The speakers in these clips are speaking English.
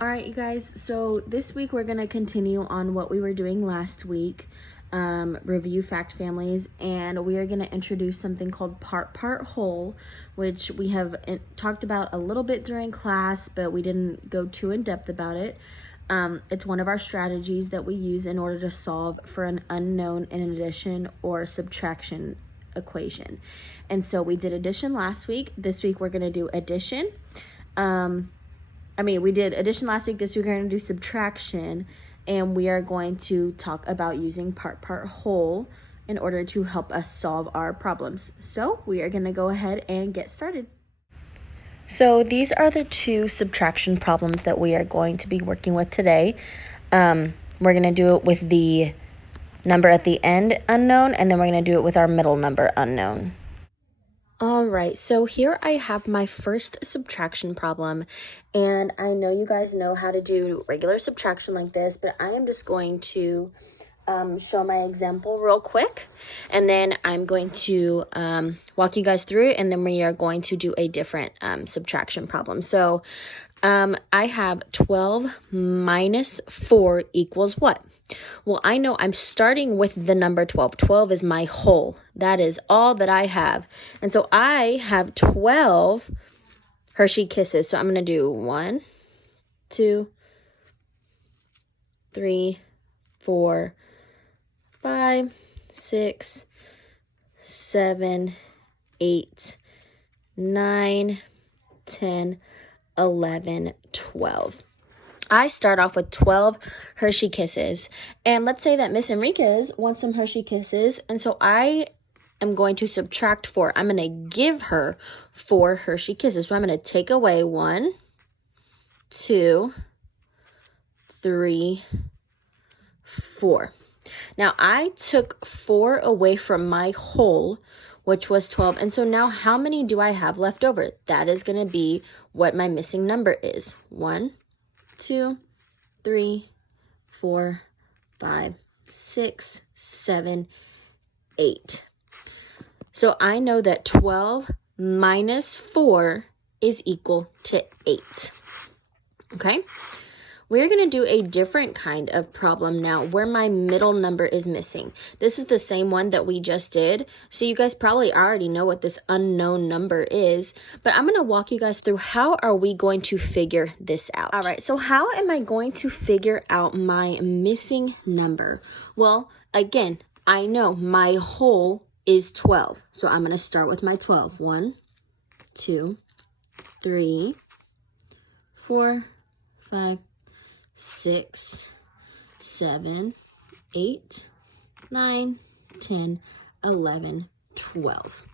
All right, you guys, so this week we're going to continue on what we were doing last week, review fact families, and we are going to introduce something called part whole, which we have talked about a little bit during class, but we didn't go too in depth about it. It's one of our strategies that we use in order to solve for an unknown in addition or subtraction equation. And so we did addition last week. This week we're going to do addition. We did addition last week. This week we're going to do subtraction, and we are going to talk about using part whole in order to help us solve our problems. So we are going to go ahead and get started. So these are the two subtraction problems that we are going to be working with today. We're going to do it with the number at the end unknown, and then we're going to do it with our middle number unknown. All right, so here I have my first subtraction problem, and I know you guys know how to do regular subtraction like this, but I am just going to show my example real quick, and then I'm going to walk you guys through it, and then we are going to do a different subtraction problem. So I have 12 minus 4 equals what? Well, I know I'm starting with the number 12. 12 is my whole. That is all that I have. And so I have 12 Hershey Kisses. So I'm going to do 1, 2, 3, 4, 5, 6, 7, 8, 9, 10, 11, 12. I start off with 12 Hershey Kisses, and let's say that Miss Enriquez wants some Hershey Kisses, and so I am going to subtract 4. I'm going to give her 4 Hershey Kisses, so I'm going to take away 1, 2, 3, 4. Now, I took 4 away from my whole, which was 12, and so now how many do I have left over? That is going to be what my missing number is. 1, 2, 3, 4, 5, 6, 7, 8. So I know that 12 minus 4 is equal to 8. Okay? We're going to do a different kind of problem now where my middle number is missing. This is the same one that we just did, so you guys probably already know what this unknown number is, but I'm going to walk you guys through how are we going to figure this out. All right, so how am I going to figure out my missing number? Well, again, I know my whole is 12, so I'm going to start with my 12. 1, 2, 3, 4, 5, 6, 7, 8, 9, 10, 11, 12.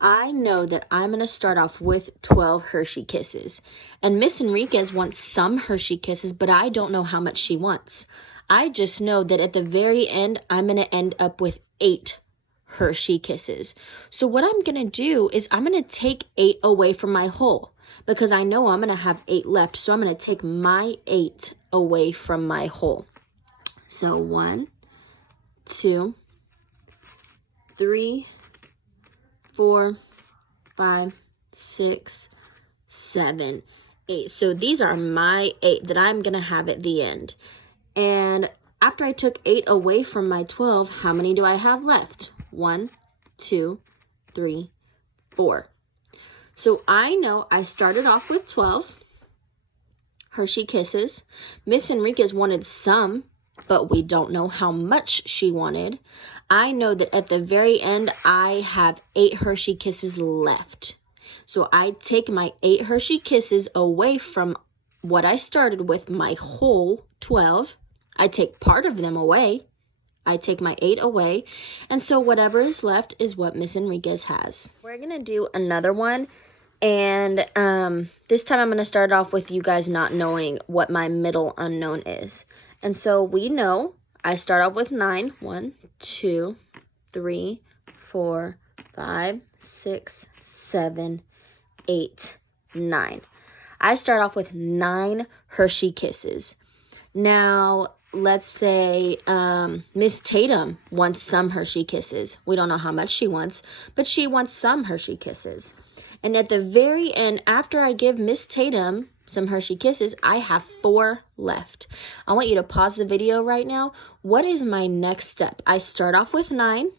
I know that I'm going to start off with 12 Hershey Kisses. And Miss Enriquez wants some Hershey Kisses, but I don't know how much she wants. I just know that at the very end, I'm going to end up with 8 Hershey Kisses. So what I'm going to do is I'm going to take 8 away from my whole, because I know I'm going to have 8 left. So I'm going to take my 8 away from my whole. So 1, 2, 3, 4, 5, 6, 7, 8. So these are my 8 that I'm going to have at the end. And after I took 8 away from my 12, how many do I have left? 1, 2, 3, 4. So I know I started off with 12 Hershey Kisses. Miss Enriquez wanted some, but we don't know how much she wanted. I know that at the very end, I have 8 Hershey Kisses left. So I take my 8 Hershey Kisses away from what I started with, my whole 12. I take part of them away. I take my 8 away. And so whatever is left is what Miss Enriquez has. We're going to do another one. And this time I'm going to start off with you guys not knowing what my middle unknown is. And so we know I start off with 9. 1, 2, 3, 4, 5, 6, 7, 8, 9. I start off with 9 Hershey Kisses. Now, let's say Miss Tatum wants some Hershey Kisses. We don't know how much she wants, but she wants some Hershey Kisses. And at the very end, after I give Miss Tatum some Hershey Kisses, I have 4 left. I want you to pause the video right now. What is my next step? I start off with 9.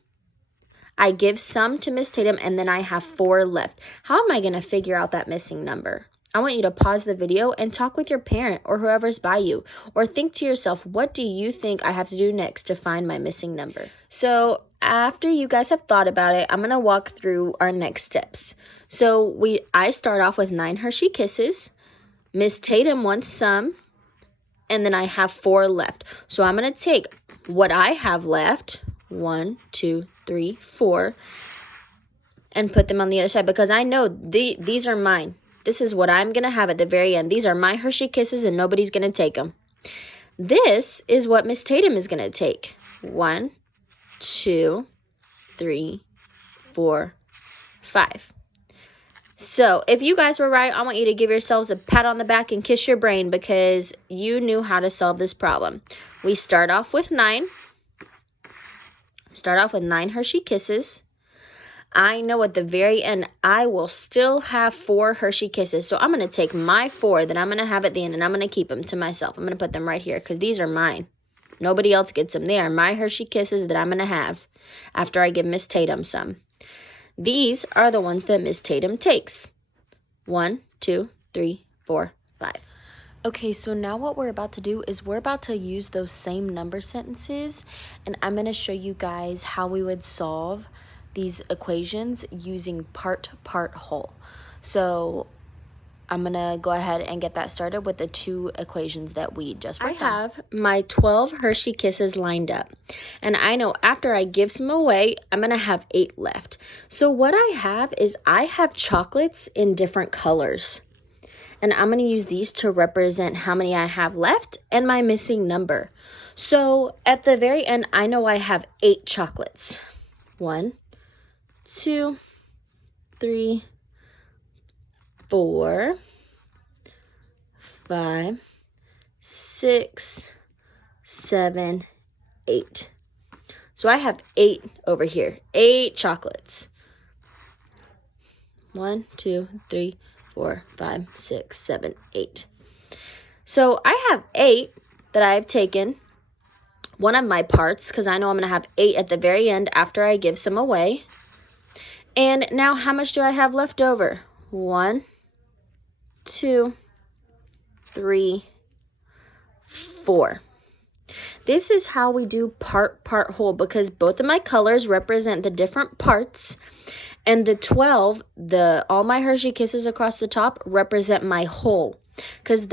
I give some to Miss Tatum, and then I have 4 left. How am I going to figure out that missing number? I want you to pause the video and talk with your parent or whoever's by you. Or think to yourself, what do you think I have to do next to find my missing number? So after you guys have thought about it, I'm going to walk through our next steps. So I start off with 9 Hershey Kisses. Miss Tatum wants some. And then I have 4 left. So I'm going to take what I have left, 1, 2, 3, 4, and put them on the other side because I know these are mine. This is what I'm going to have at the very end. These are my Hershey Kisses and nobody's going to take them. This is what Miss Tatum is going to take. 1, 2, 3, 4, 5. So if you guys were right, I want you to give yourselves a pat on the back and kiss your brain because you knew how to solve this problem. We start off with 9. Start off with 9 Hershey Kisses. I know at the very end, I will still have 4 Hershey Kisses. So I'm going to take my 4 that I'm going to have at the end, and I'm going to keep them to myself. I'm going to put them right here because these are mine. Nobody else gets them. They are my Hershey Kisses that I'm going to have after I give Miss Tatum some. These are the ones that Miss Tatum takes. 1, 2, 3, 4, 5. Okay, so now what we're about to do is we're about to use those same number sentences, and I'm going to show you guys how we would solve these equations using part whole. So I'm going to go ahead and get that started with the 2 equations that we just worked on. I have my 12 Hershey Kisses lined up. And I know after I give some away, I'm going to have 8 left. So what I have is I have chocolates in different colors. And I'm going to use these to represent how many I have left and my missing number. So at the very end, I know I have 8 chocolates. 1, 2, 3, 4, 5, 6, 7, 8. So I have 8 over here. 8 chocolates. 1, 2, 3, 4, 5, 6, 7, 8. So I have 8 that I've taken. One of my parts, because I know I'm going to have 8 at the very end after I give some away. And now how much do I have left over? 1, 2, 3, 4. This is how we do part whole because both of my colors represent the different parts, and the 12, all my Hershey Kisses across the top represent my whole, because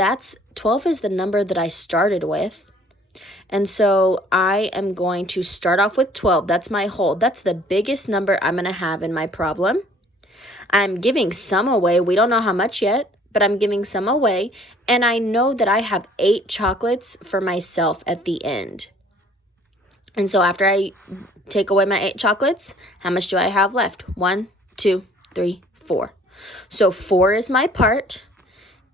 12 is the number that I started with. And so I am going to start off with 12. That's my whole. That's the biggest number I'm going to have in my problem. I'm giving some away. We don't know how much yet, but I'm giving some away. And I know that I have 8 chocolates for myself at the end. And so after I take away my 8 chocolates, how much do I have left? 1, 2, 3, 4. So 4 is my part,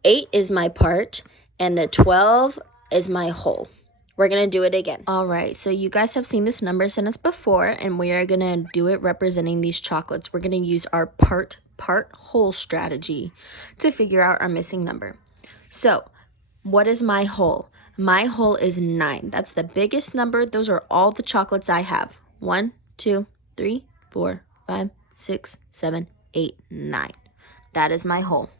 8 is my part, and the 12 is my whole. We're going to do it again. All right, so you guys have seen this number sentence before, and we are going to do it representing these chocolates. We're going to use our part whole strategy to figure out our missing number. So what is my whole? My whole is 9. That's the biggest number. Those are all the chocolates I have. 1, 2, 3, 4, 5, 6, 7, 8, 9. That is my whole.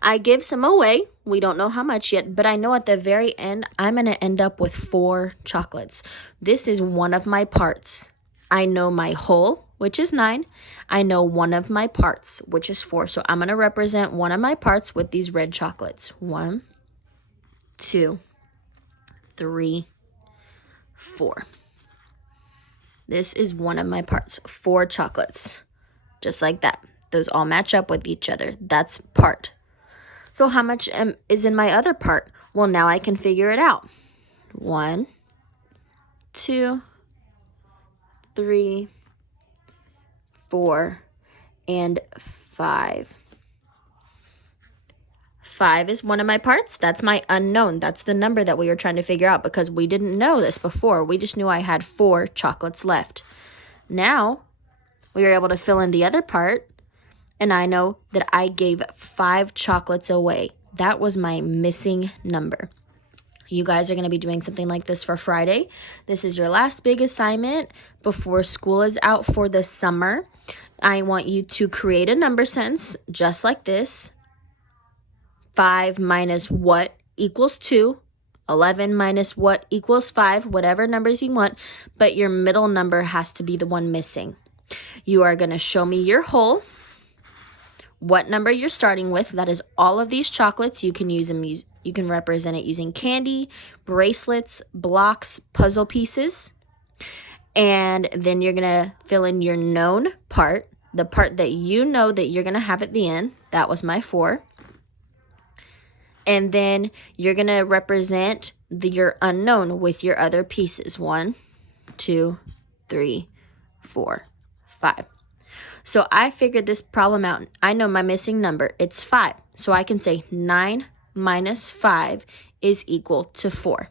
I give some away. We don't know how much yet, but I know at the very end, I'm going to end up with 4 chocolates. This is one of my parts. I know my whole, which is 9. I know one of my parts, which is 4. So I'm going to represent one of my parts with these red chocolates. 1, 2, 3, 4. This is one of my parts. 4 chocolates. Just like that. Those all match up with each other. That's part. So how much is in my other part? Well, now I can figure it out. 1, 2, 3, 4, and 5. 5 is one of my parts. That's my unknown. That's the number that we were trying to figure out because we didn't know this before. We just knew I had 4 chocolates left. Now, we were able to fill in the other part, and I know that I gave 5 chocolates away. That was my missing number. You guys are going to be doing something like this for Friday. This is your last big assignment before school is out for the summer. I want you to create a number sentence just like this. 5 minus what equals 2. 11 minus what equals 5, whatever numbers you want, but your middle number has to be the one missing. You are going to show me your whole, what number you're starting with. That is all of these chocolates. You can use them. You can represent it using candy, bracelets, blocks, puzzle pieces. And then you're going to fill in your known part, the part that you know that you're going to have at the end. That was my 4. And then you're going to represent your unknown with your other pieces. 1, 2, 3, 4, 5. So I figured this problem out. I know my missing number. It's 5. So I can say 9 minus 5 is equal to 4.